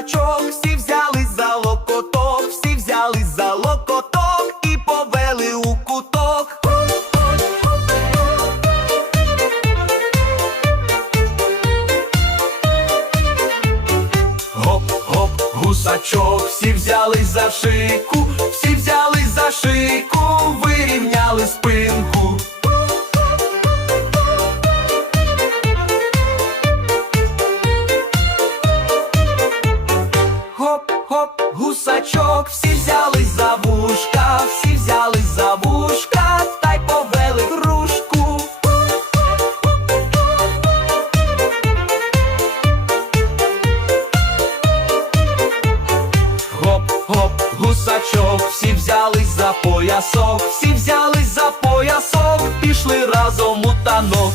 Гоп-гоп, всі взяли за локоток, всі взяли за локоток і повели у куток. Гоп-гоп, гусачок, всі взялись за шику, всі гусачок, всі взялись за вушка, всі взялись за вушка, та й повели грушку. Хоп-хоп, гусачок, всі взялись за поясок, всі взялись за поясок, пішли разом у танок.